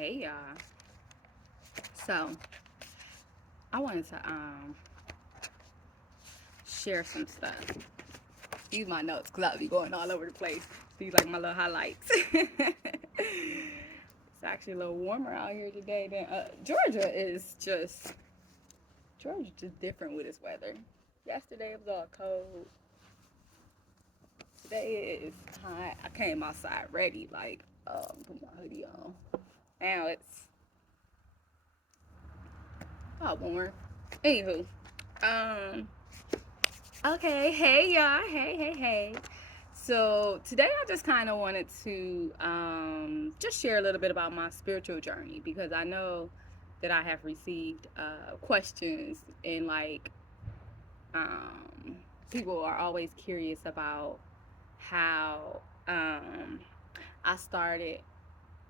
Hey y'all. So I wanted to share some stuff. Use my notes because I'll be going all over the place. These like my little highlights. It's actually a little warmer out here today than Georgia's just different with its weather. Yesterday it was all cold. Today it is hot. I came outside ready, like put my hoodie on. Now it's about warm. Anywho, um, okay, hey y'all, hey. So today I just kind of wanted to just share a little bit about my spiritual journey because I know that I have received questions and like um, people are always curious about how I started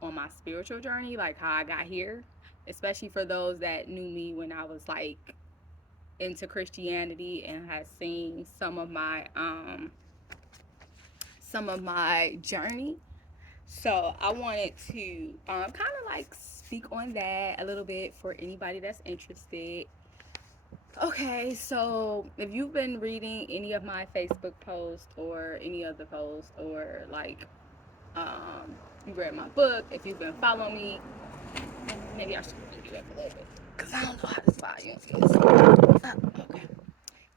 on my spiritual journey, like how I got here, especially for those that knew me when I was like into Christianity and had seen some of my journey. So I wanted to kind of like speak on that a little bit for anybody that's interested. Okay, so if you've been reading any of my Facebook posts or any of the posts, or like you read my book, if you've been following me, maybe I should do that a little bit because I don't know how this volume is. Okay.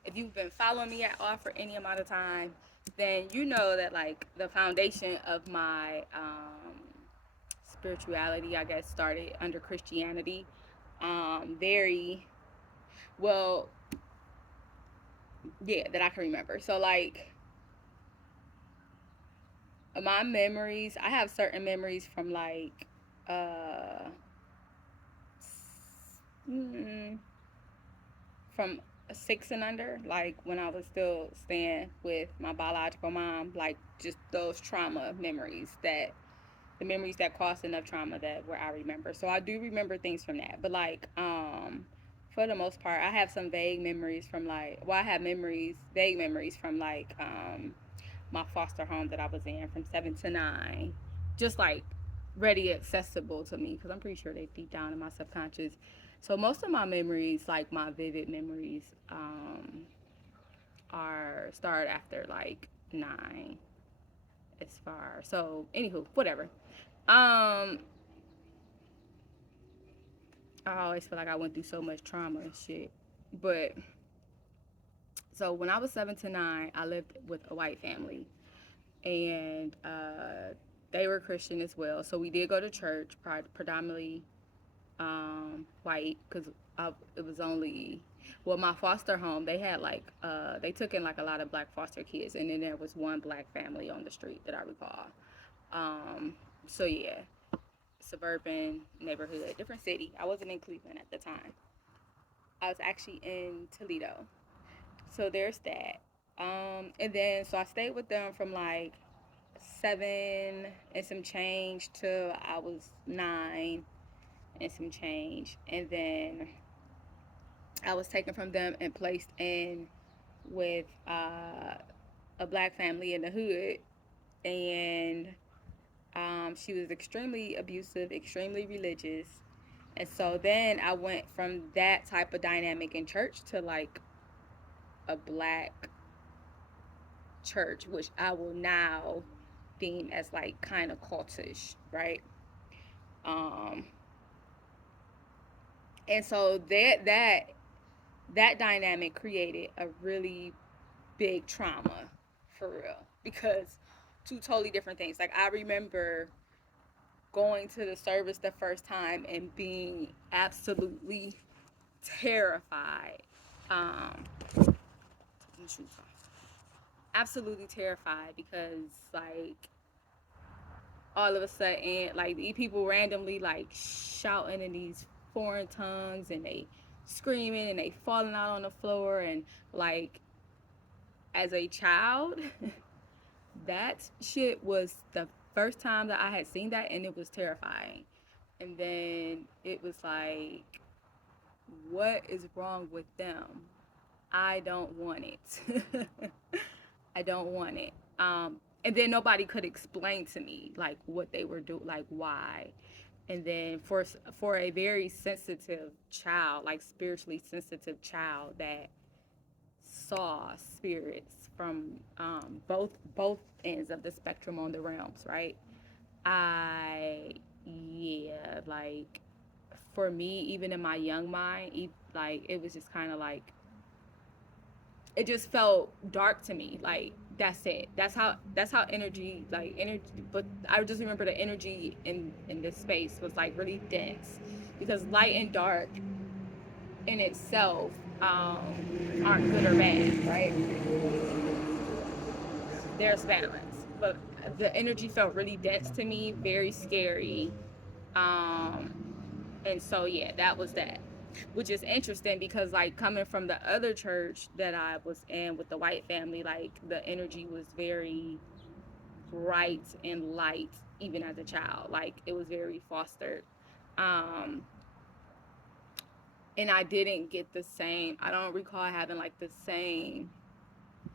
If you've been following me at all for any amount of time, then you know that like the foundation of my spirituality, I guess, started under Christianity. Very well, yeah, that I can remember. So like my memories, I have certain memories from like uh mm, from 6 and under, like when I was still staying with my biological mom, like just those trauma memories, that the memories that caused enough trauma that where I remember. So I do remember things from that. But like for the most part, I have some vague memories from like, well, I have memories, vague memories from like my foster home that I was in from 7 to 9, just like ready accessible to me because I'm pretty sure they deep down in my subconscious. So most of my memories, like my vivid memories, are start after like 9 as far. So anywho, whatever. Um, I always feel like I went through so much trauma and shit. But so when I was 7 to 9, I lived with a white family, and they were Christian as well. So we did go to church, predominantly white, because it was only, well, my foster home, they had like they took in like a lot of black foster kids, and then there was one black family on the street that I recall. Um, so yeah, suburban neighborhood, different city. I wasn't in Cleveland at the time. I was actually in Toledo. So there's that. And then so I stayed with them from like 7 and some change till I was 9 and some change. And then I was taken from them and placed in with a black family in the hood. And she was extremely abusive, extremely religious. And so then I went from that type of dynamic in church to like a black church, which I will now deem as like kind of cultish, right? Um, and so that dynamic created a really big trauma for real, because two totally different things. Like I remember going to the service the first time and being absolutely terrified. Um, absolutely terrified because like all of a sudden, like these people randomly like shouting in these foreign tongues, and they screaming and they falling out on the floor, and like as a child, that shit was the first time that I had seen that, and it was terrifying. And then it was like, what is wrong with them? I don't want it. I don't want it. And then nobody could explain to me like what they were doing, like why. And then for a very sensitive child, like spiritually sensitive child that saw spirits from both ends of the spectrum on the realms, right? I yeah, like for me, even in my young mind, like it was just kind of like it just felt dark to me. Like that's it. That's how energy like energy. But I just remember the energy in this space was like really dense because light and dark in itself aren't good or bad, right? There's balance, but the energy felt really dense to me, very scary. Um, and so yeah, that was that, which is interesting because like coming from the other church that I was in with the white family, like the energy was very bright and light, even as a child. Like it was very fostered. Um, and I didn't get the same. I don't recall having like the same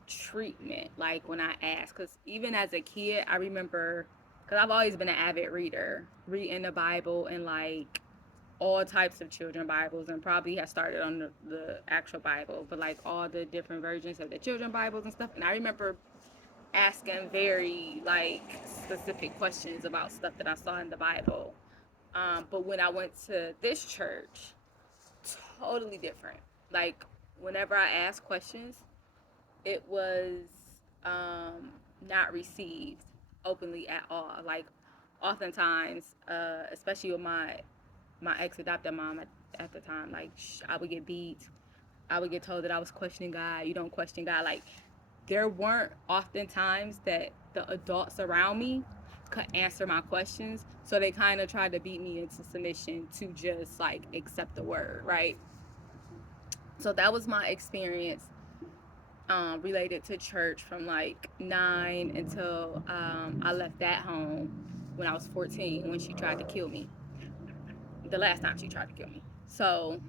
treatment like when I asked, because even as a kid I remember, because I've always been an avid reader, reading the Bible and like all types of children Bibles, and probably had started on the actual Bible, but like all the different versions of the children Bibles and stuff. And I remember asking very like specific questions about stuff that I saw in the Bible. But when I went to this church, totally different. Like whenever I asked questions, it was um, not received openly at all. Like oftentimes, especially with my ex adopted mom at the time, like I would get beat. I would get told that I was questioning God. You don't question God. Like there weren't often times that the adults around me could answer my questions, so they kind of tried to beat me into submission to just like accept the word, right? So that was my experience related to church from like 9 until I left that home when I was 14, when she tried to kill me. The last time she tried to kill me. So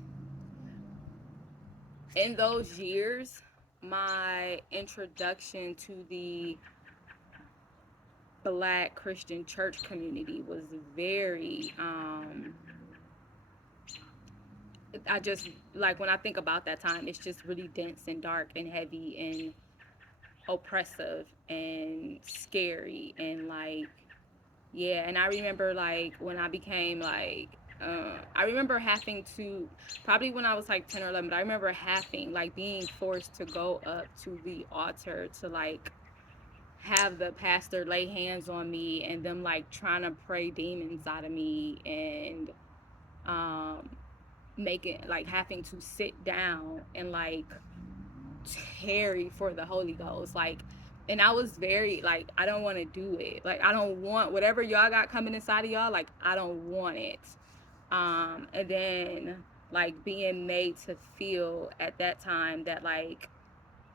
in those years, my introduction to the Black Christian church community was very I just like when I think about that time, it's just really dense and dark and heavy and oppressive and scary and like yeah. And I remember like when I became like I remember having to, probably when I was like 10 or 11, but I remember having like being forced to go up to the altar to like have the pastor lay hands on me and them like trying to pray demons out of me, and um making like having to sit down and like tarry for the Holy Ghost. Like, and I was very like, I don't want to do it. Like, I don't want whatever y'all got coming inside of y'all. Like, I don't want it. And then like being made to feel at that time that like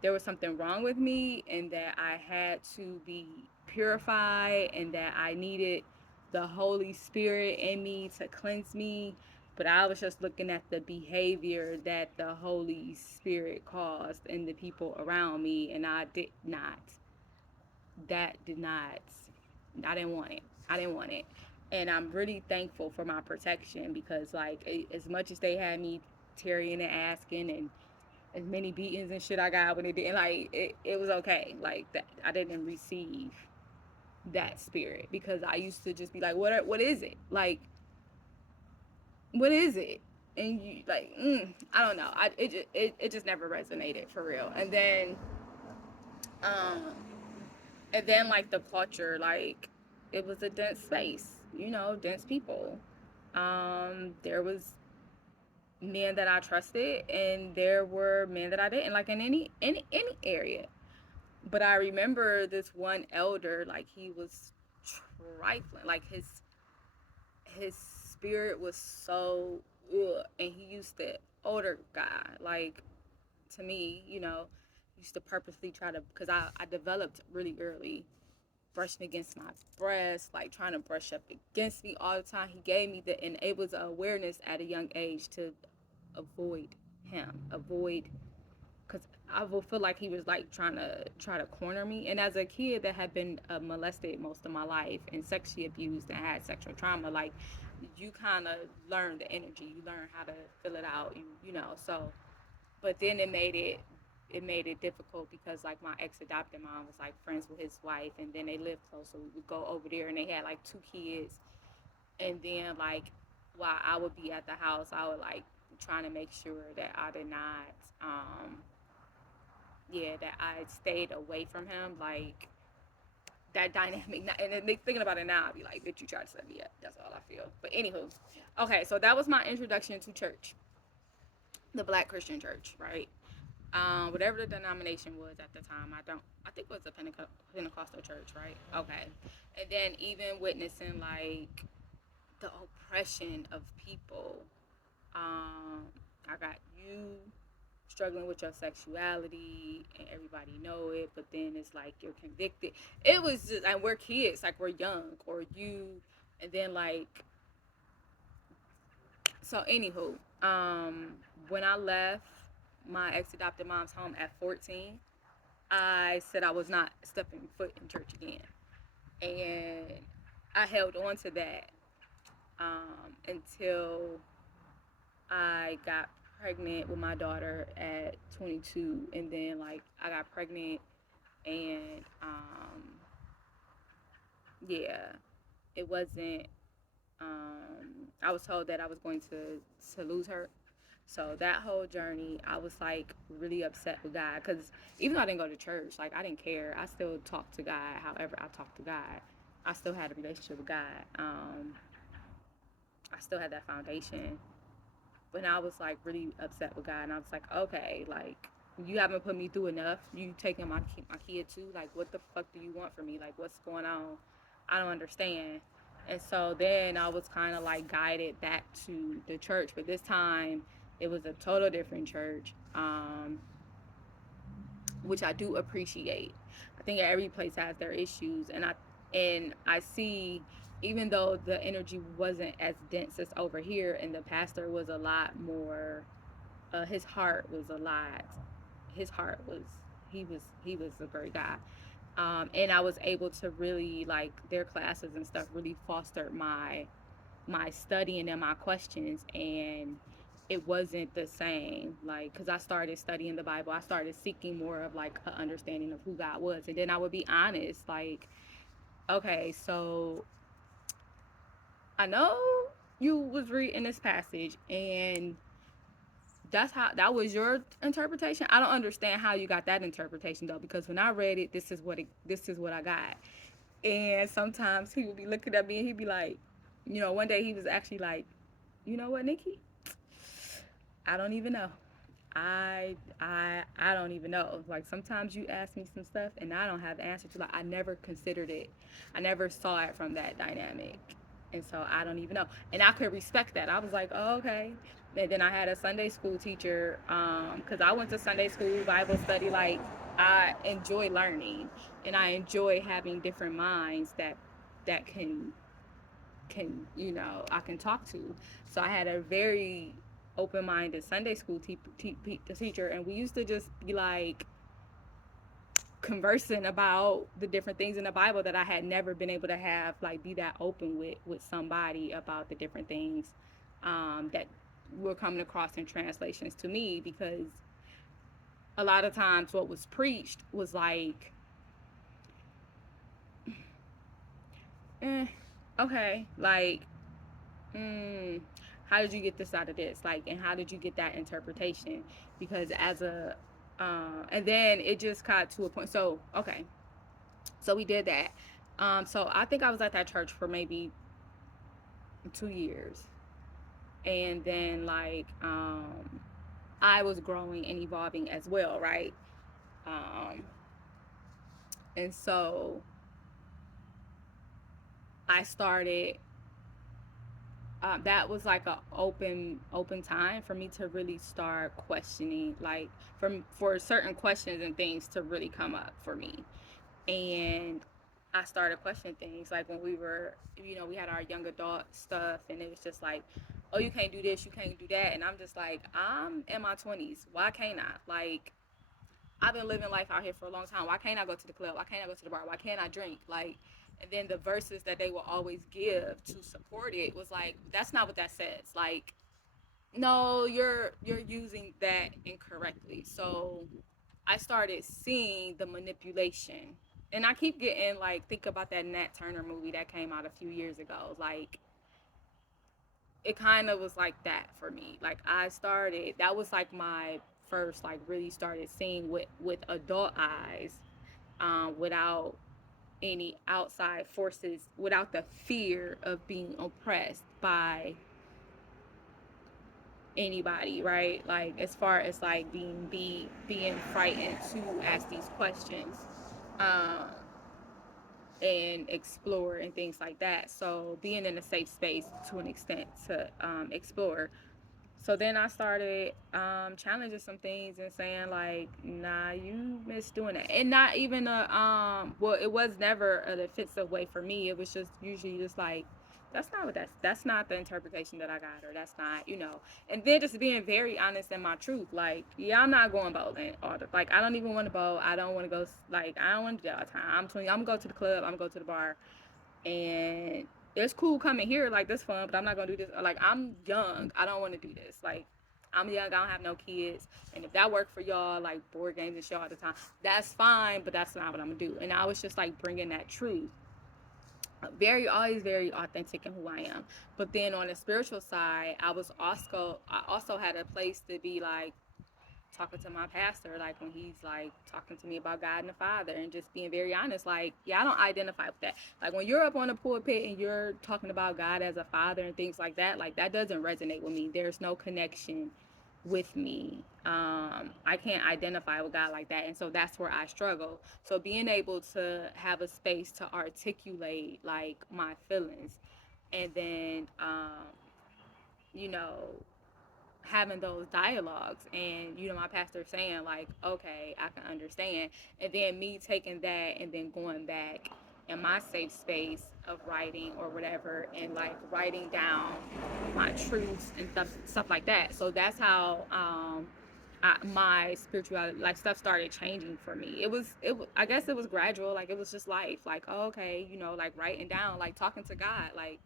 there was something wrong with me and that I had to be purified and that I needed the Holy Spirit in me to cleanse me. But I was just looking at the behavior that the Holy Spirit caused in the people around me, and I did not. That did not. I didn't want it. I didn't want it. And I'm really thankful for my protection because, like, as much as they had me tarrying and asking, and as many beatings and shit I got when it didn't, like it was okay. Like that I didn't receive that spirit because I used to just be like, what is it? Like, what is it? And you like, I don't know. It just never resonated for real. Um, and then like the culture, like it was a dense space, dense people. There was men that I trusted, and there were men that I didn't, like in any area. But I remember this one elder, like he was trifling, like his spirit was so and he used to older guy, like to me, used to purposely try to, because I developed really early, brushing against my breast, like trying to brush up against me all the time. He gave me and it was awareness at a young age to avoid avoid, because I will feel like he was like try to corner me. And as a kid that had been molested most of my life and sexually abused and had sexual trauma, like you kind of learn the energy. You learn how to fill it out. You know. So, but then it made it difficult because like my ex adopted mom was like friends with his wife, and then they lived close, so we would go over there, and they had like two kids, and then like while I would be at the house, I would like trying to make sure that I did not, yeah, that I stayed away from him, like that dynamic. And then thinking about it now, I'd be like, bitch, you tried to set me up. That's all I feel. But anywho, okay, so that was my introduction to church, the Black Christian church, right? Whatever the denomination was at the time, I think it was a Pentecostal church, right? Okay. And then even witnessing like the oppression of people. I got you struggling with your sexuality and everybody know it, but then it's like you're convicted. It was just, and we're kids, like we're young, or you, and then like, so anywho, when I left my ex adopted mom's home at 14, I said I was not stepping foot in church again, and I held on to that until I got pregnant with my daughter at 22, and then like I got pregnant, and yeah, it wasn't. I was told that I was going to lose her. So that whole journey, I was like really upset with God because even though I didn't go to church, like I didn't care. I still talked to God. However, I talked to God. I still had a relationship with God. I still had that foundation. When I was like really upset with God, and I was like, okay, like you haven't put me through enough. You taking my kid too. Like, what the fuck do you want from me? Like, what's going on? I don't understand. And so then I was kind of like guided back to the church, but this time it was a total different church, which I do appreciate. I think every place has their issues, and I see, even though the energy wasn't as dense as over here, and the pastor was a lot more. His heart was a lot. His heart was he was a great guy, and I was able to really like their classes and stuff really fostered my studying and my questions, and it wasn't the same, like because I started studying the Bible. I started seeking more of like an understanding of who God was, and then I would be honest, like, okay, so I know you was reading this passage, and that was your interpretation. I don't understand how you got that interpretation though, because when I read it, this is what I got. And sometimes he would be looking at me and he'd be like, one day he was actually like, you know what, Nikki? I don't even know. I don't even know. Like sometimes you ask me some stuff and I don't have the answer to. Like I never considered it. I never saw it from that dynamic, and so I don't even know. And I could respect that. I was like, oh, okay. And then I had a Sunday school teacher, because I went to Sunday school, Bible study. Like I enjoy learning, and I enjoy having different minds that I can talk to. So I had a very open-minded Sunday school teacher, and we used to just be like conversing about the different things in the Bible that I had never been able to have, like be that open with somebody about the different things that were coming across in translations to me, because a lot of times what was preached was like, okay, like, how did you get this out of this? Like, and how did you get that interpretation? Because and then it just got to a point. So, okay. So we did that. So I think I was at that church for maybe 2 years. And then, like, I was growing and evolving as well, right? Um, and so I started that was like a open time for me to really start questioning, like for certain questions and things to really come up for me. And I started questioning things, like when we had our young adult stuff, and it was just like, oh, you can't do this, you can't do that, and I'm just like, I'm in my 20s, why can't I? Like, I've been living life out here for a long time. Why can't I go to the club? Why can't I go to the bar? Why can't I drink? Like, And then the verses that they will always give to support it was like, that's not what that says. Like, no, you're using that incorrectly. So I started seeing the manipulation. And I keep getting like, think about that Nat Turner movie that came out a few years ago. Like, it kind of was like that for me. Like, I started, that was like my first, like, really started seeing with adult eyes, without any outside forces, without the fear of being oppressed by anybody, right? Like, as far as like being frightened to ask these questions, um and explore and things like that. So being in a safe space to an extent to explore. So then I started challenging some things and saying like, nah, you missed doing that. And not even well, it was never an offensive way for me. It was just usually just like, that's not what that's not the interpretation that I got, or that's not, And then just being very honest in my truth. Like, yeah, I'm not going bowling all the, like, I don't even want to bowl. I don't want to go, like, I don't want to do that all the time. I'm gonna go to the club, I'm gonna go to the bar, and it's cool coming here, like, this fun, but I'm not gonna do this. Like, I'm young, I don't want to do this. Like, I'm young, I don't have no kids, and if that worked for y'all, like board games and shit all the time, that's fine, but that's not what I'm gonna do. And I was just like bringing that truth, very, always very authentic in who I am. But then on the spiritual side, I also had a place to be like talking to my pastor, like when he's like talking to me about God and the Father, and just being very honest, like, yeah, I don't identify with that. Like, when you're up on the pulpit and you're talking about God as a father and things like that doesn't resonate with me. There's no connection with me. I can't identify with God like that, and so that's where I struggle. So being able to have a space to articulate like my feelings, and then you know having those dialogues, and my pastor saying like, okay, I can understand, and then me taking that and then going back in my safe space of writing or whatever, and like writing down my truths and stuff like that. So that's how my spirituality, like, stuff started changing for me. It was, I guess it was gradual. Like, it was just life, like, oh, okay, like writing down, like talking to God, like,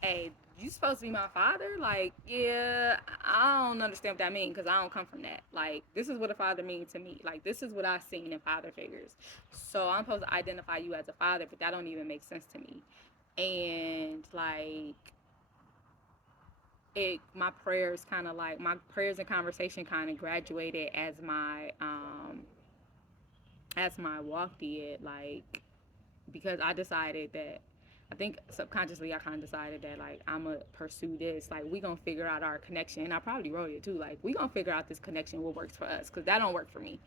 hey, you supposed to be my father? Like, yeah, I don't understand what that means, because I don't come from that. Like, this is what a father means to me. Like, this is what I've seen in father figures. So I'm supposed to identify you as a father, but that don't even make sense to me. And like, my prayers and conversation kind of graduated as my walk did, like, because I decided that, I think subconsciously I kind of decided that, like, I'm gonna pursue this. Like, we gonna figure out our connection, and I probably wrote it too. Like, we gonna figure out this connection, what works for us, because that don't work for me.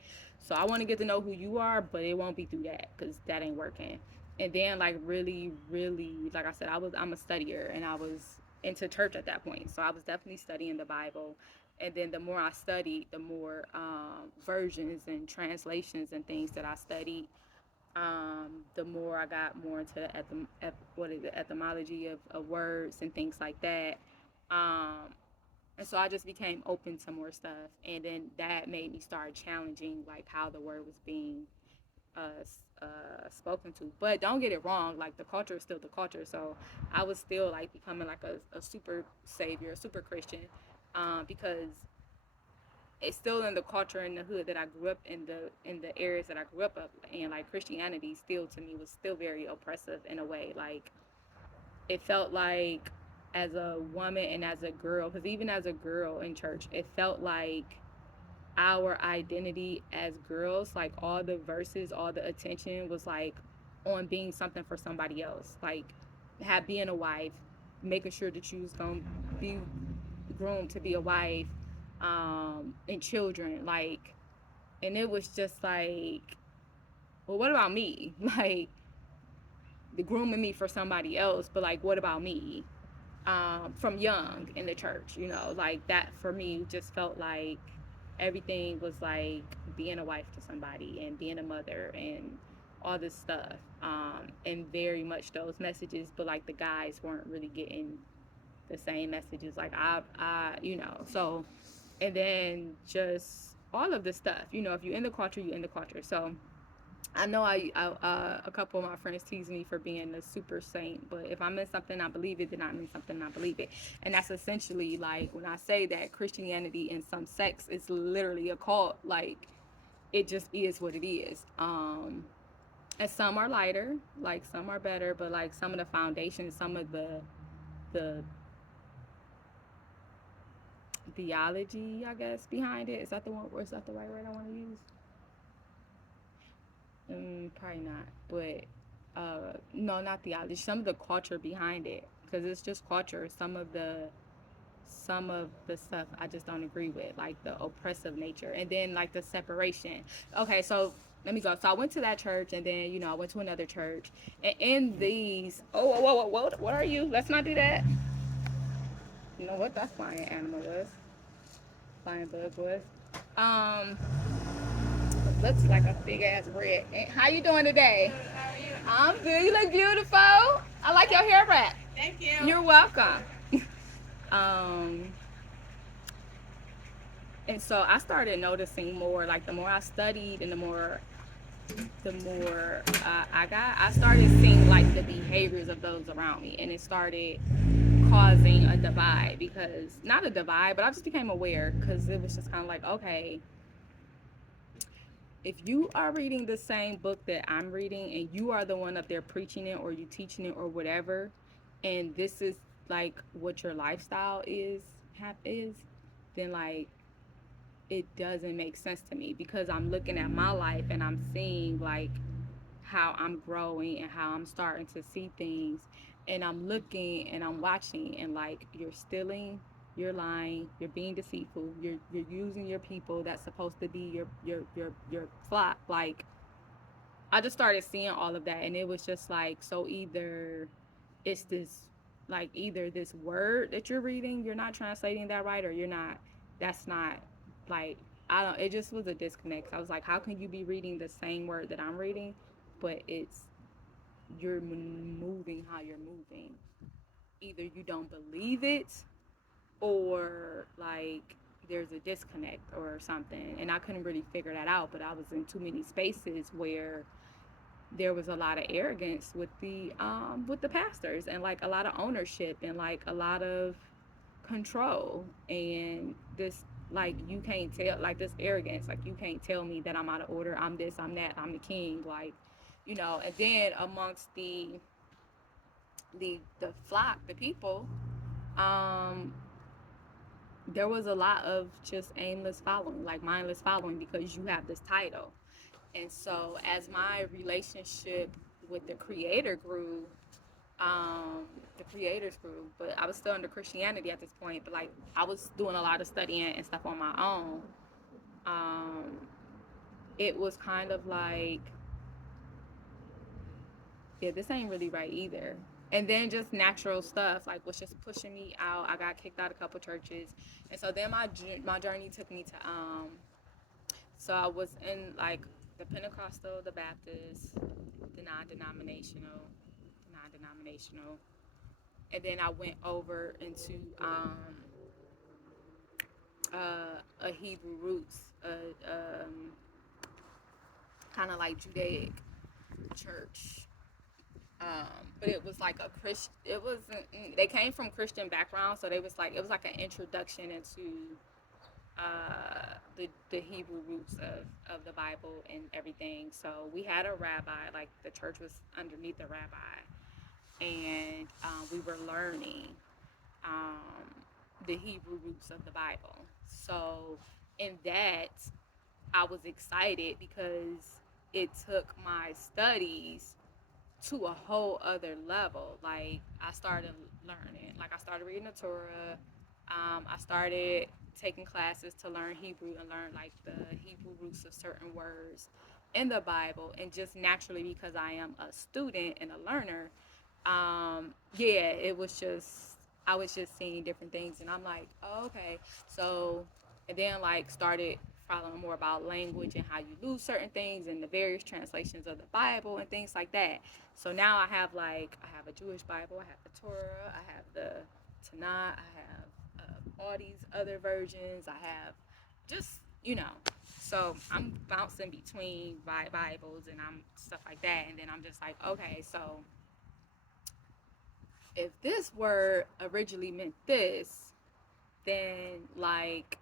So I want to get to know who you are, but it won't be through that, because that ain't working. And then, like, really, really, like I said, I'm a studier, and I was into church at that point, so I was definitely studying the Bible. And then the more I studied, the more versions and translations and things that I studied, the more I got more into the etymology of words and things like that. Um, and so I just became open to more stuff, and then that made me start challenging like how the word was being spoken to. But don't get it wrong, like, the culture is still the culture. So I was still like becoming like a super savior, a super Christian, because it's still in the culture in the hood that I grew up in the areas that I grew up in. Like, Christianity still to me was still very oppressive in a way. Like, it felt like, as a woman and as a girl, because even as a girl in church, it felt like our identity as girls, like, all the verses, all the attention was like on being something for somebody else, like being a wife, making sure that you was gonna be groomed to be a wife, and children, like, and it was just like, well, what about me? Like, the grooming me for somebody else, but like, what about me? From young in the church, like, that for me just felt like everything was like being a wife to somebody and being a mother and all this stuff, and very much those messages, but like the guys weren't really getting the same messages, like, so, and then just all of this stuff, if you're in the culture, you're in the culture. So I know a couple of my friends tease me for being a super saint, but if I meant something, I believe it. Then I meant something, I believe it. And that's essentially like when I say that Christianity in some sects is literally a cult. Like it just is what it is. And some are lighter, like some are better, but like some of the foundations, some of the theology, I guess, behind it. Is that the one? Or is that the right word I want to use? Probably not. But no, not theology. Some of the culture behind it, because it's just culture. Some of the stuff I just don't agree with, like the oppressive nature, and then like the separation. Okay, so let me go. So I went to that church, and then I went to another church, and in these, whoa, what are you? Let's not do that. You know what that flying animal was? Flying bug was. Um, looks like a big ass red. How you doing today? Good. How are you? I'm good. You look beautiful. I like your hair wrap. Thank you. You're welcome. um, and so I started noticing more. Like the more I studied, and the more I started seeing like the behaviors of those around me, and it started causing a divide. Because not a divide, but I just became aware because it was just kind of like, okay, if you are reading the same book that I'm reading and you are the one up there preaching it or you teaching it or whatever, and this is like what your lifestyle is, then like it doesn't make sense to me, because I'm looking at my life and I'm seeing like how I'm growing and how I'm starting to see things, and I'm looking and I'm watching, and like you're stealing, you're lying, you're being deceitful, you're using your people that's supposed to be your flock. Like I just started seeing all of that, and it was just like, so either it's this, like either this word that you're reading, you're not translating that right, or you're not, that's not, like, I don't, it just was a disconnect. I was like, how can you be reading the same word that I'm reading, but it's, you're moving how you're moving? Either you don't believe it, or like there's a disconnect or something. And I couldn't really figure that out, but I was in too many spaces where there was a lot of arrogance with the pastors, and like a lot of ownership, and like a lot of control, and this, like, you can't tell, like this arrogance, like you can't tell me that I'm out of order, I'm this, I'm that, I'm the king, like, and then amongst the flock, the people, um there was a lot of just aimless following, like mindless following, because you have this title. And so as my relationship with the creator grew, um, the creators grew, but I was still under Christianity at this point, but like I was doing a lot of studying and stuff on my own. Um, it was kind of like, yeah, this ain't really right either. And then just natural stuff like was just pushing me out. I got kicked out a couple churches, and so then my journey took me to so I was in like the Pentecostal, the Baptist, the non-denominational, and then I went over into a Hebrew roots, kind of like Judaic church. But it was like a Christian. It wasn't. They came from Christian background, so they was like, it was like an introduction into the Hebrew roots of the Bible and everything. So we had a rabbi, like the church was underneath the rabbi, and we were learning um, the Hebrew roots of the Bible. So in that, I was excited because it took my studies to a whole other level. Like I started learning, like I started reading the Torah. I started taking classes to learn Hebrew and learn like the Hebrew roots of certain words in the Bible. And just naturally, because I am a student and a learner, yeah, it was just, I was just seeing different things, and I'm like, oh, okay. So, and then like started following more about language and how you lose certain things and the various translations of the Bible and things like that. So now I have a Jewish Bible, I have the Torah, I have the Tanakh, I have all these other versions. I have just, So I'm bouncing between Bibles and I'm stuff like that, and then I'm just like, okay, so if this word originally meant this, then like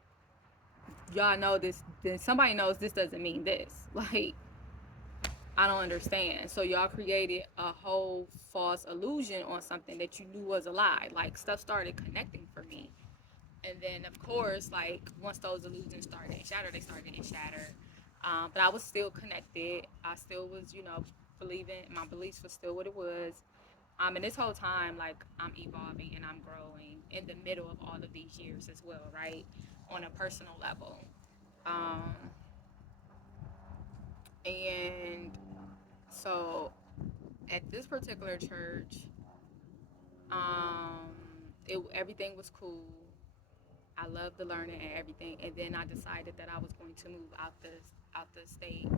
y'all know this, then somebody knows this doesn't mean this. Like, I don't understand. So y'all created a whole false illusion on something that you knew was a lie. Like, stuff started connecting for me. And then, of course, like, once those illusions started getting shattered, they started getting shattered. But I was still connected. I still was, believing. My beliefs was still what it was. And this whole time, like, I'm evolving and I'm growing in the middle of all of these years as well, right? On a personal level. Um, and so at this particular church, um, everything was cool. I loved the learning and everything, and then I decided that I was going to move out the state.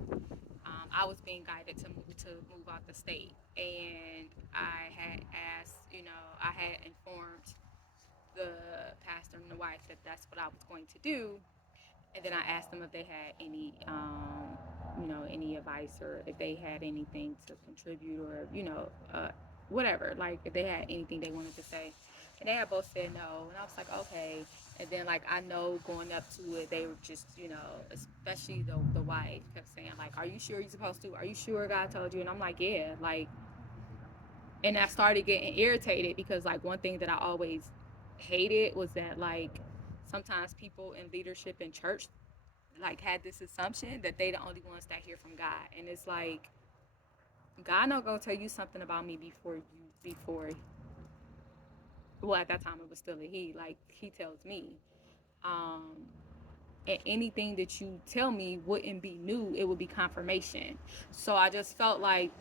I was being guided to move out the state, and I had asked, I had informed the pastor and the wife that that's what I was going to do, and then I asked them if they had any, any advice or if they had anything to contribute or, whatever, like if they had anything they wanted to say. And they had both said no. And I was like, okay. And then, like, I know going up to it, they were just, especially the wife kept saying, like, are you sure you're supposed to? Are you sure God told you? And I'm like, yeah. Like, and I started getting irritated because, like, one thing that I always hated was that, like, sometimes people in leadership in church like had this assumption that they the only ones that hear from God, and it's like God not gonna tell you something about me before. Well, at that time it was still a he. Like he tells me, um, and anything that you tell me wouldn't be new; it would be confirmation. So I just felt like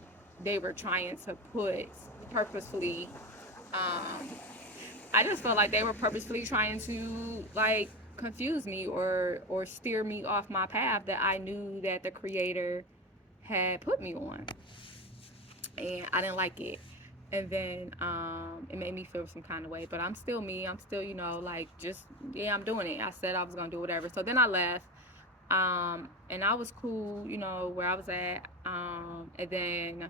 they were trying to put purposefully. Um, I just felt like they were purposefully trying to like confuse me or steer me off my path that I knew that the creator had put me on. And I didn't like it. And then it made me feel some kind of way, but I'm still me. I'm still, like just yeah, I'm doing it. I said I was gonna do whatever. So then I left, and I was cool, where I was at. And then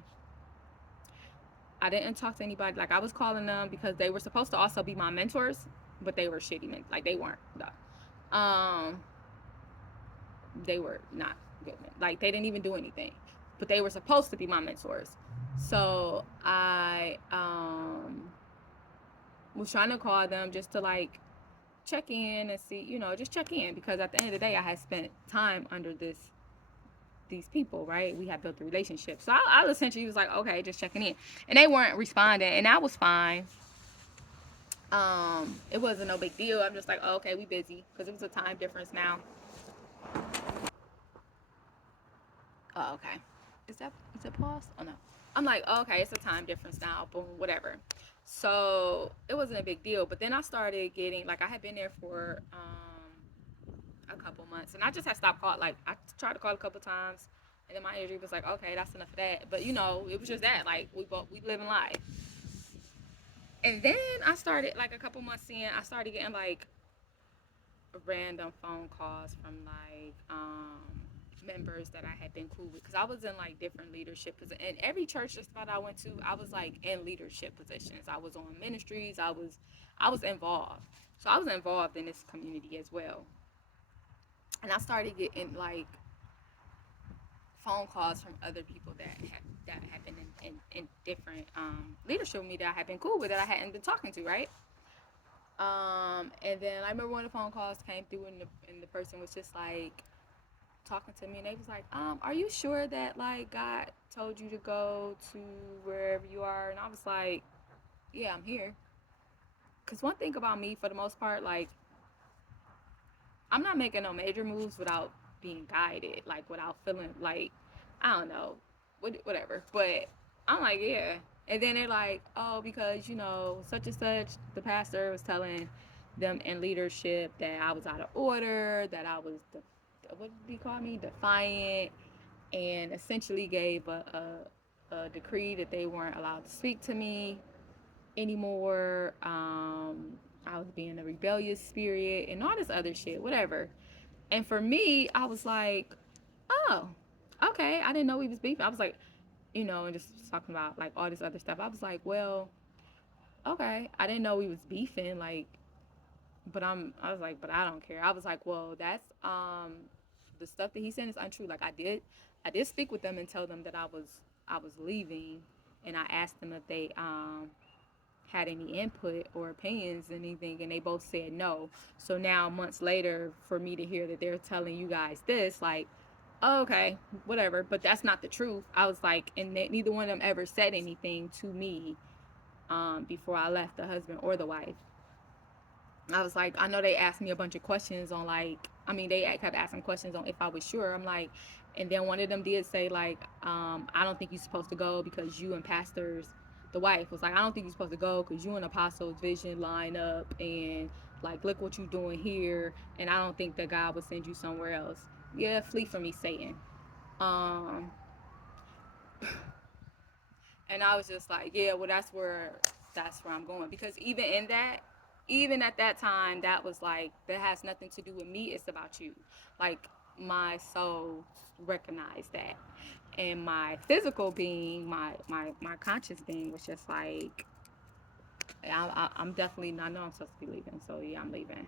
I didn't talk to anybody. Like I was calling them because they were supposed to also be my mentors, but they were shitty men. Like they weren't. Um, they were not good men. Like they didn't even do anything, but they were supposed to be my mentors. So I was trying to call them just to like check in and see, just check in because at the end of the day, I had spent time under these people, right? We had built a relationship. So I essentially was like, okay, just checking in. And they weren't responding, and that was fine. It wasn't no big deal. I'm just like, oh, okay, we busy because it was a time difference now. Oh, okay. Is it paused? Oh no. I'm like, oh, okay, it's a time difference now. Boom, whatever. So it wasn't a big deal. But then I started getting like I had been there for a couple months, and I just had stopped calling. Like I tried to call a couple times, and then my energy was like, okay, that's enough of that. But it was just that like we live in life. And then I started like a couple months in, I started getting like random phone calls from like members that I had been cool with because I was in like different leadership positions. And every church just about I went to, I was like in leadership positions. I was on ministries. I was involved. So I was involved in this community as well. And I started getting like phone calls from other people that have been in different leadership with me that I had been cool with that I hadn't been talking to, right? And then I remember when the phone calls came through and the person was just like talking to me and they was like, are you sure that like God told you to go to wherever you are? And I was like, yeah, I'm here. Cause one thing about me for the most part, like I'm not making no major moves without being guided, like without feeling like, I don't know, whatever. But I'm like, yeah. And then they're like, oh, because, such and such, the pastor was telling them in leadership that I was out of order, that I was, what did he call me? Defiant, and essentially gave a decree that they weren't allowed to speak to me anymore. I was being a rebellious spirit and all this other shit, whatever. And for me, I was like, oh, okay. I didn't know he was beefing. I was like, and just talking about like all this other stuff. I was like, well, okay. I didn't know he was beefing. Like, I was like, but I don't care. I was like, well, that's the stuff that he said is untrue. Like I did speak with them and tell them that I was leaving, and I asked them if they had any input or opinions or anything, and they both said no. So now months later, for me to hear that they're telling you guys this, like, oh, okay, whatever, but that's not the truth. I was like, and neither one of them ever said anything to me before I left, the husband or the wife. I was like, I know they asked me a bunch of questions on like, I mean, they kept asking questions on if I was sure. I'm like, and then one of them did say like, I don't think you're supposed to go because you and pastors, the wife was like, I don't think you're supposed to go because you and apostles vision line up, and like, look what you're doing here, and I don't think that God would send you somewhere else. Yeah, flee from me, Satan. Um, and I was just like, yeah, well, that's where I'm going, because even at that time, that was like, that has nothing to do with me. It's about you. Like, my soul recognized that, and my physical being, my conscious being was just like, I'm definitely not. I know I'm supposed to be leaving, so yeah, I'm leaving.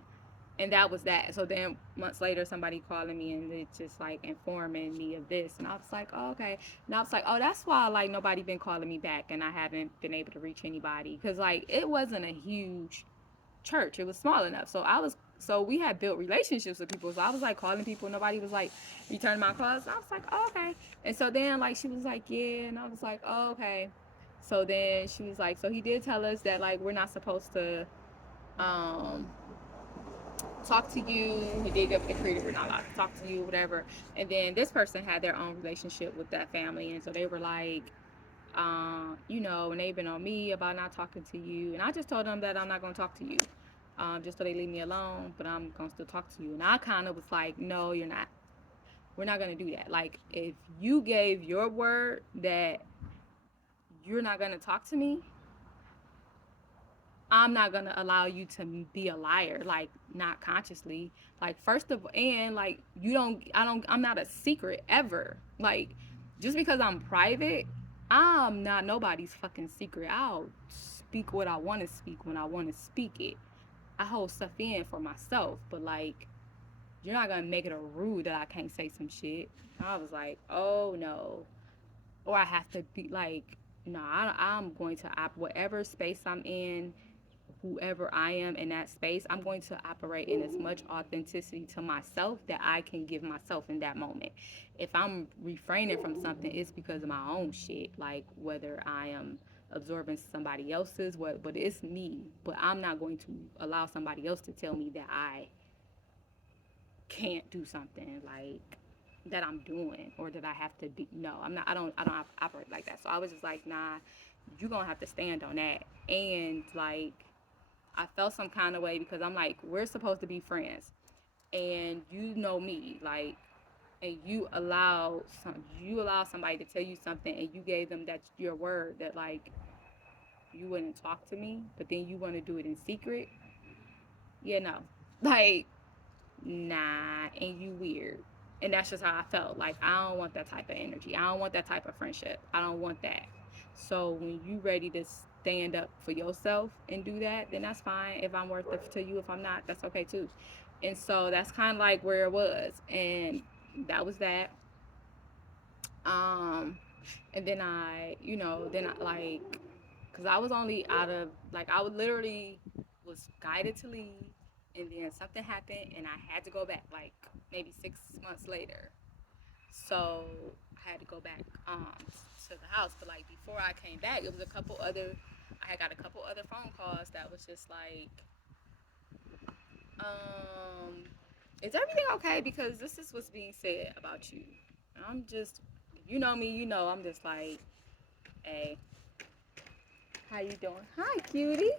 And that was that. So then months later, somebody calling me and it just like informing me of this, and I was like, oh, okay. And I was like, oh, that's why like nobody been calling me back, and I haven't been able to reach anybody, because like it wasn't a huge church. It was small enough. So we had built relationships with people. So I was like calling people. Nobody was like returning my calls. I was like, oh, okay. And so then like she was like, yeah, and I was like, oh, okay. So then she was like, so he did tell us that like we're not supposed to um talk to you. He did get created. We're not allowed to talk to you, whatever. And then this person had their own relationship with that family, and so they were like, and they've been on me about not talking to you, and I just told them that I'm not gonna talk to you, just so they leave me alone. But I'm gonna still talk to you. And I kind of was like, no, you're not. We're not gonna do that. Like, if you gave your word that you're not gonna talk to me, I'm not gonna allow you to be a liar, like not consciously. Like, first of all, and like I'm not a secret ever. Like, just because I'm private, I'm not nobody's fucking secret. I'll speak what I want to speak when I want to speak it. I hold stuff in for myself, but like, you're not gonna make it a rule that I can't say some shit. I was like, oh no, or I have to be like, no, I'm going to whatever space I'm in, whoever I am in that space, I'm going to operate in as much authenticity to myself that I can give myself in that moment. If I'm refraining from something, it's because of my own shit, like whether I am absorbing somebody else's, but it's me. But I'm not going to allow somebody else to tell me that I can't do something like that I'm doing, or that I have to be. No, I'm not. I don't operate like that. So I was just like, nah, you're gonna have to stand on that. And like, I felt some kind of way, because I'm like, we're supposed to be friends, and you know me, like, and you allow somebody to tell you something, and you gave them that your word that like you wouldn't talk to me, but then you want to do it in secret. Yeah, no, like, nah, and you weird. And that's just how I felt. Like, I don't want that type of energy. I don't want that type of friendship. I don't want that. So when you ready to stand up for yourself and do that, then that's fine. If I'm worth it to you, if I'm not, that's okay too. And so that's kind of like where it was. And that was that. Um, and then I like, because I was only out of, like, I would literally was guided to leave, and then something happened, and I had to go back, like, maybe 6 months later. So I had to go back to the house. But like, before I came back, it was I had got a couple other phone calls that was just like, um, is everything okay? Because this is what's being said about you. And I'm just, if you know me, I'm just like, hey, how you doing? Hi, cutie.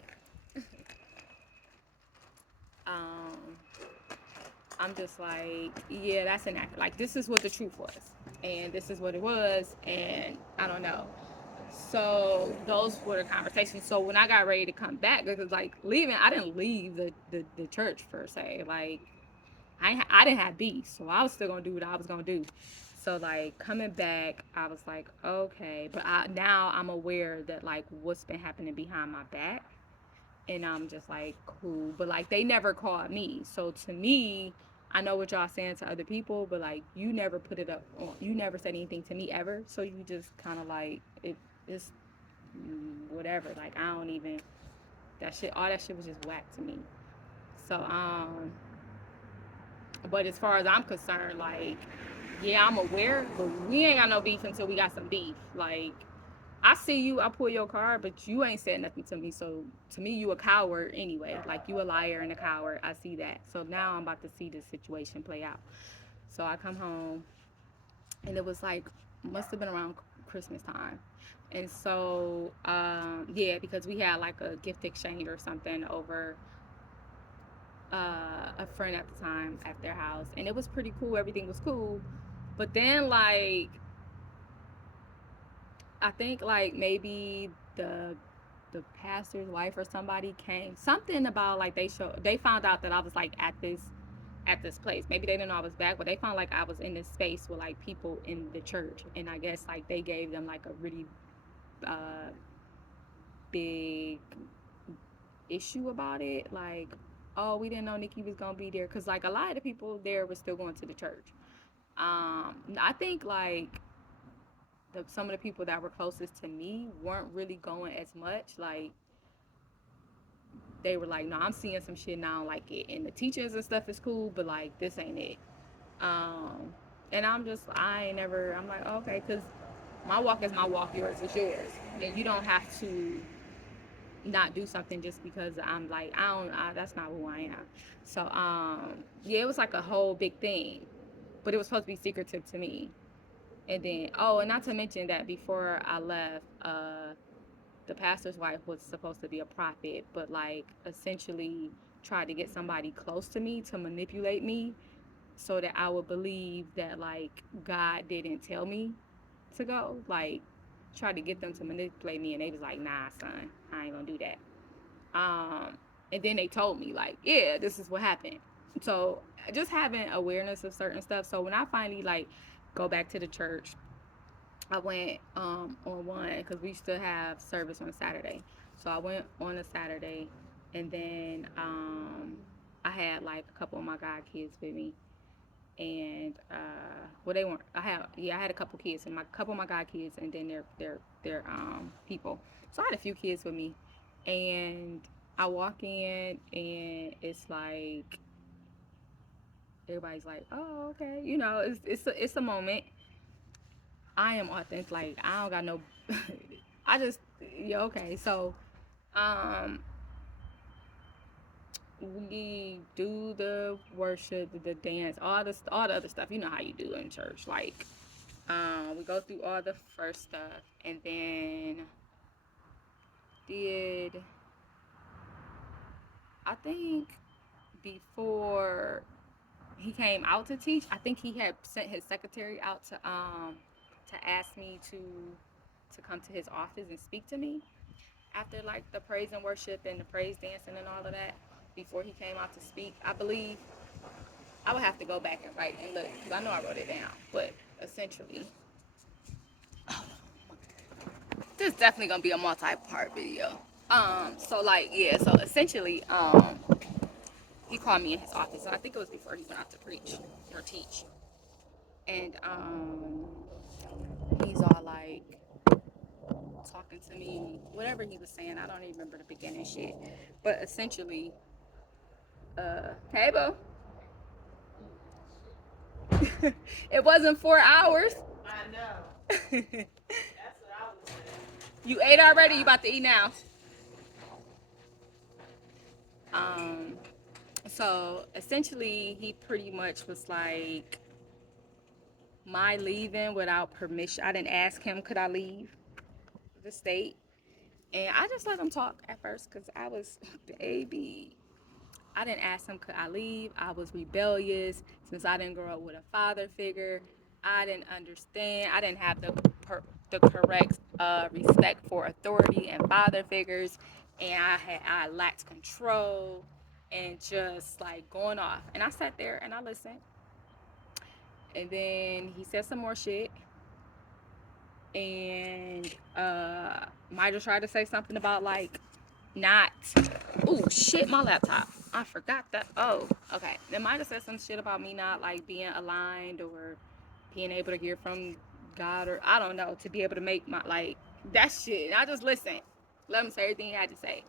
Um, I'm just like, yeah, that's inaccurate. Like, this is what the truth was, and this is what it was, and I don't know. So those were the conversations. So when I got ready to come back, because like leaving, I didn't leave the church per se. Like, I didn't have beef, so I was still gonna do what I was gonna do. So like coming back, I was like, okay, but now I'm aware that like what's been happening behind my back, and I'm just like cool. But like they never called me, so to me, I know what y'all saying to other people, but like you never put it up on, you never said anything to me ever, so you just kind of like it's whatever. Like I don't even that shit. All that shit was just whack to me. So but as far as I'm concerned, like, yeah, I'm aware, but we ain't got no beef until we got some beef. Like, I see you, I pull your card, but you ain't said nothing to me. So to me, you a coward anyway. Like you a liar and a coward. I see that. So now I'm about to see this situation play out. So I come home, and it was like must have been around Christmas time. And so yeah, because we had like a gift exchange or something over a friend at the time at their house, and it was pretty cool. Everything was cool, but then like I think like maybe the the pastor's wife or somebody came something about like they found out that I was like at this place. Maybe they didn't know I was back, but they found like I was in this space with like people in the church, and I guess like they gave them like a really uh big issue about it, like, oh, we didn't know Nikki was gonna be there, because like a lot of the people there were still going to the church. I think like some of the people that were closest to me weren't really going as much. Like they were like, no, I'm seeing some shit now, like it, and the teachers and stuff is cool, but like this ain't it. Um, and I ain't never. I'm like, oh, okay, because my walk is my walk, yours is yours, and you don't have to not do something just because I'm like that's not who I am. So yeah, it was like a whole big thing, but it was supposed to be secretive to me. And then and not to mention that before I left, the pastor's wife was supposed to be a prophet, but like essentially tried to get somebody close to me to manipulate me so that I would believe that like God didn't tell me to go. Like tried to get them to manipulate me, and they was like, nah, son, I ain't gonna do that. Um, and then they told me like, yeah, this is what happened. So just having awareness of certain stuff. So when I finally like go back to the church, I went on one because we used to have service on Saturday. So I went on a Saturday, and then I had like a couple of my god kids with me, and well they weren't. I had a couple kids and my couple of my god kids, and then their people. So I had a few kids with me, and I walk in and it's like everybody's like, oh okay, it's a moment. I am authentic. Like I don't got no. I just yeah okay. So um we do the worship, the dance, all the other stuff. You know how you do in church. Like we go through all the first stuff, and then did I think before he came out to teach, I think he had sent his secretary out to ask me to come to his office and speak to me after like the praise and worship and the praise dancing and all of that. Before he came out to speak, I believe I would have to go back and write and look because I know I wrote it down. But essentially, this is definitely gonna be a multi-part video. So like yeah, so essentially, he called me in his office, and I think it was before he went out to preach or teach, and he's all like talking to me, whatever he was saying. I don't even remember the beginning shit, but essentially, hey boo, it wasn't 4 hours. I know. That's what I was saying. You ate already? You about to eat now? Um, so essentially, he pretty much was like, my leaving without permission. I didn't ask him, could I leave the state? And I just let him talk at first because I was, baby. I didn't ask him, could I leave? I was rebellious since I didn't grow up with a father figure. I didn't understand. I didn't have the correct respect for authority and father figures, and I lacked control. and just like going off. And I sat there and I listened. And then he said some more shit. And Mija tried to say something about like not. Oh shit, my laptop. I forgot that. Oh, okay. Then Mija said some shit about me not like being aligned or being able to hear from God, or I don't know, to be able to make my like that shit. And I just listened, let him say everything he had to say.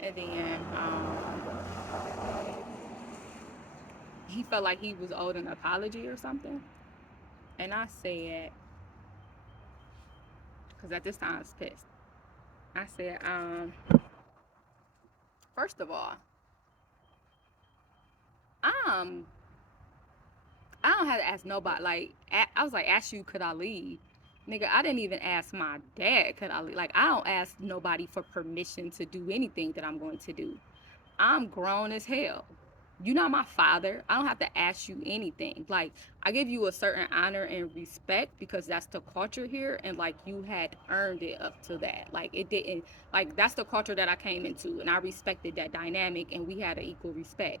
And then he felt like he was owed an apology or something. And I said, because at this time I was pissed. I said, first of all, um, I don't have to ask nobody. Like, I was like, ask you, could I leave? Nigga, I didn't even ask my dad, could I leave? Like, I don't ask nobody for permission to do anything that I'm going to do. I'm grown as hell. You're not my father. I don't have to ask you anything. Like, I give you a certain honor and respect because that's the culture here, and like you had earned it up to that. Like, it didn't, like, that's the culture that I came into, and I respected that dynamic, and we had an equal respect.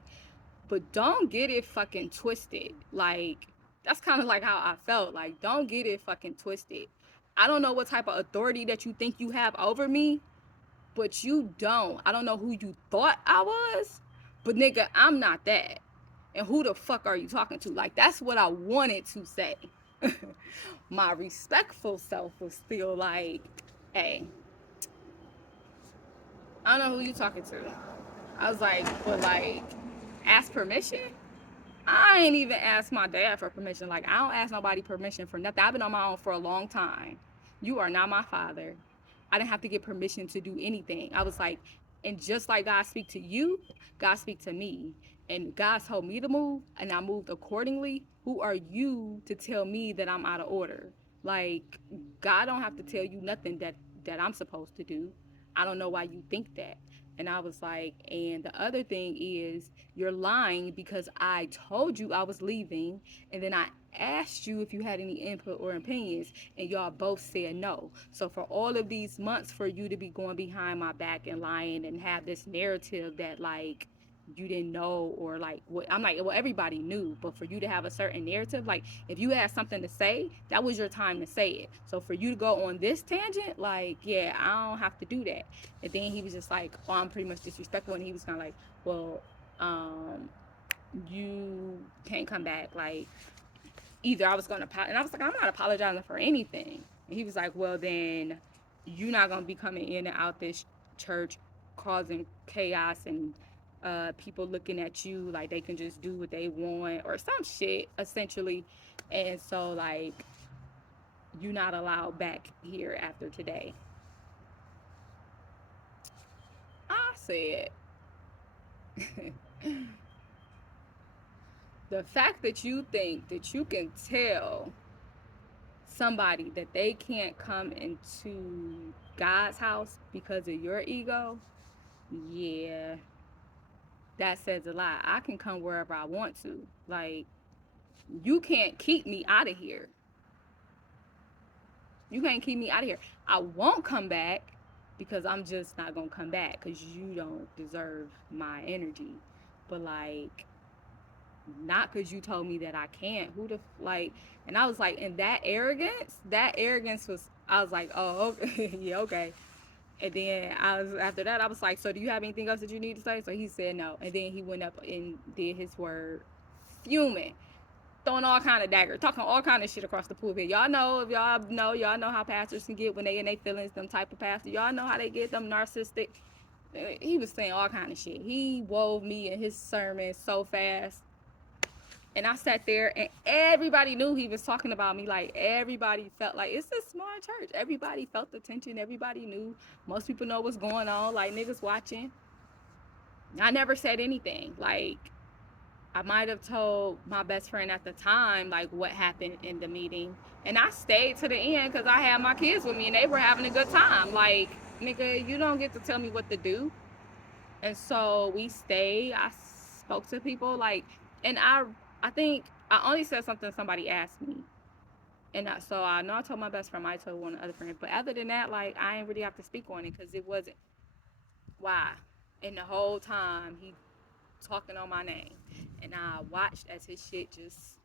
But don't get it fucking twisted. Like, that's kind of like how I felt. Like, don't get it fucking twisted. I don't know what type of authority that you think you have over me, but you don't. I don't know who you thought I was, but nigga, I'm not that. And who the fuck are you talking to? Like, that's what I wanted to say. My respectful self was still like, hey, I don't know who you talking to. I was like, but like, ask permission? I ain't even asked my dad for permission. Like, I don't ask nobody permission for nothing. I've been on my own for a long time. You are not my father. I didn't have to get permission to do anything. I was like, and just like God speak to you, God speak to me. And God told me to move, and I moved accordingly. Who are you to tell me that I'm out of order? Like, God don't have to tell you nothing that I'm supposed to do. I don't know why you think that. And I was like, and the other thing is, you're lying because I told you I was leaving, and then I asked you if you had any input or opinions, and y'all both said no. So for all of these months, for you to be going behind my back and lying and have this narrative that like you didn't know, or like what, I'm like, well, everybody knew, but for you to have a certain narrative, like if you had something to say, that was your time to say it. So for you to go on this tangent, like, yeah, I don't have to do that. And then he was just like, oh, I'm pretty much disrespectful, and he was kind of like, well, you can't come back. Like, either I was gonna, and I was like, I'm not apologizing for anything. And he was like, well, then you're not gonna be coming in and out this church causing chaos and people looking at you like they can just do what they want or some shit essentially. And so like, you're not allowed back here after today. I said, the fact that you think that you can tell somebody that they can't come into God's house because of your ego, yeah, that says a lot. I can come wherever I want to. Like, you can't keep me out of here. You can't keep me out of here. I won't come back because I'm just not gonna come back because you don't deserve my energy. But like, not because you told me that I can't. Who the like? And I was like, and that arrogance was. I was like, oh, okay, yeah, okay. And then I was after that, I was like, so do you have anything else that you need to say? So he said no. And then he went up and did his word, fuming, throwing all kind of daggers, talking all kind of shit across the pulpit. Y'all know how pastors can get when they in their feelings. Them type of pastors, y'all know how they get them narcissistic. He was saying all kind of shit. He wove me in his sermon so fast. And I sat there and everybody knew he was talking about me. Like, everybody felt like it's a small church. Everybody felt the tension. Everybody knew. Most people know what's going on. Like, niggas watching. I never said anything. Like, I might have told my best friend at the time, like, what happened in the meeting. And I stayed to the end because I had my kids with me and they were having a good time. Like, nigga, you don't get to tell me what to do. And so we stayed. I spoke to people. Like, and I think I only said something somebody asked me. And so I know I told my best friend, I told one other friend. But other than that, like, I ain't really have to speak on it because it wasn't why. And the whole time, he talking on my name. And I watched as his shit just,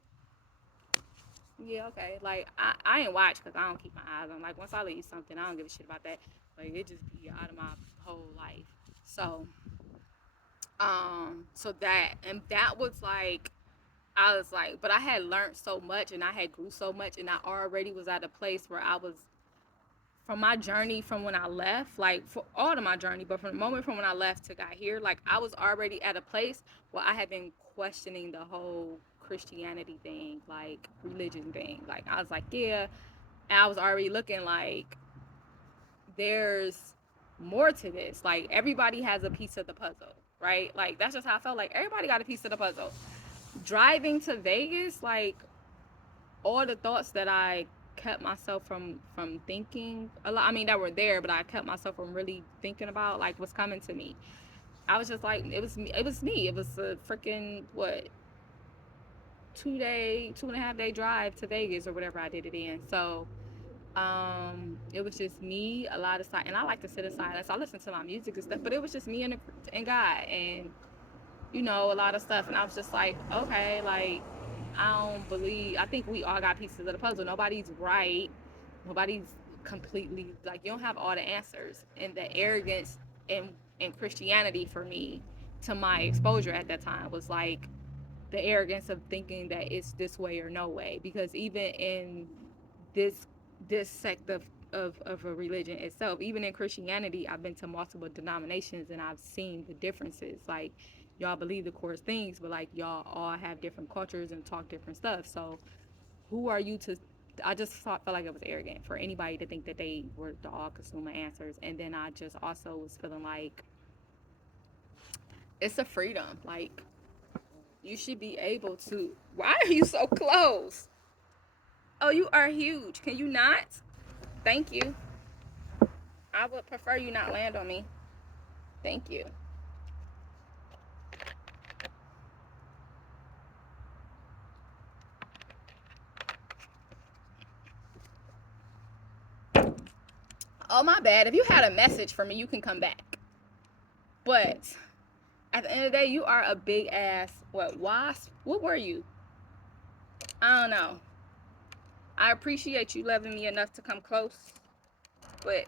yeah, okay. Like, I ain't watch because I don't keep my eyes on. Like, once I leave something, I don't give a shit about that. Like, it just be out of my whole life. So, that was like, I was like, but I had learned so much and I had grew so much and I already was at a place where I was, from my journey from when I left, like for all of my journey, but from the moment from when I left to got here, like I was already at a place where I had been questioning the whole Christianity thing, like religion thing. Like I was like, yeah, and I was already looking like there's more to this. Like everybody has a piece of the puzzle, right? Like that's just how I felt. Like everybody got a piece of the puzzle. Driving to Vegas, like all the thoughts that I kept myself from thinking a lot. I mean, that were there, but I kept myself from really thinking about like what's coming to me. I was just like, it was me. It was me. It was a freaking what 2 day, 2.5 day drive to Vegas or whatever I did it in. So it was just me, a lot of silence, and I like to sit in silence. I listen to my music and stuff, but it was just me and God, and a lot of stuff. And I was just like, okay, like I think we all got pieces of the puzzle. Nobody's right. Nobody's completely, like, you don't have all the answers. And the arrogance in Christianity for me, to my exposure at that time, was like the arrogance of thinking that it's this way or no way. Because even in this this sect of a religion itself, even in Christianity, I've been to multiple denominations and I've seen the differences. Like, y'all believe the core things, but like y'all all have different cultures and talk different stuff. So who are you to, I just felt like it was arrogant for anybody to think that they were the all consuming answers. And then I just also was feeling like it's a freedom. Like, you should be able to, why are you so close? Oh, you are huge. Can you not? Thank you. I would prefer you not land on me. Thank you. Oh, my bad. If you had a message for me, you can come back. But at the end of the day, you are a big ass, what, wasp? What were you? I don't know. I appreciate you loving me enough to come close, but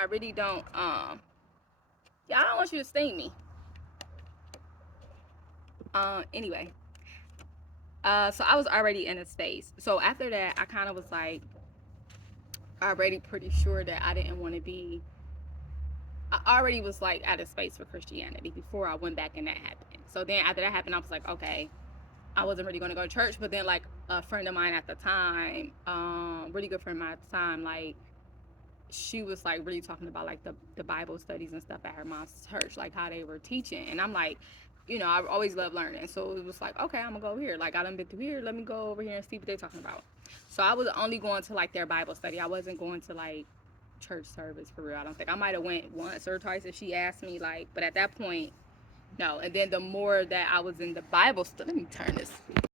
I really don't, yeah, I don't want you to sting me. Anyway. So I was already in a space. So after that, I kind of was like, already pretty sure that I didn't want to be, I already was like at a space for Christianity before I went back and that happened. So then after that happened, I was like, okay, I wasn't really going to go to church. But then like a friend of mine at the time, really good friend of mine at the time, like she was like really talking about like the Bible studies and stuff at her mom's church, like how they were teaching. And I'm like, I always love learning. So it was like, okay, I'm gonna go over here. Like, I done been through here. Let me go over here and see what they're talking about. So I was only going to like their Bible study. I wasn't going to like church service for real. I don't think I might have went once or twice if she asked me, like, but at that point, no. And then the more that I was in the Bible study, let me turn this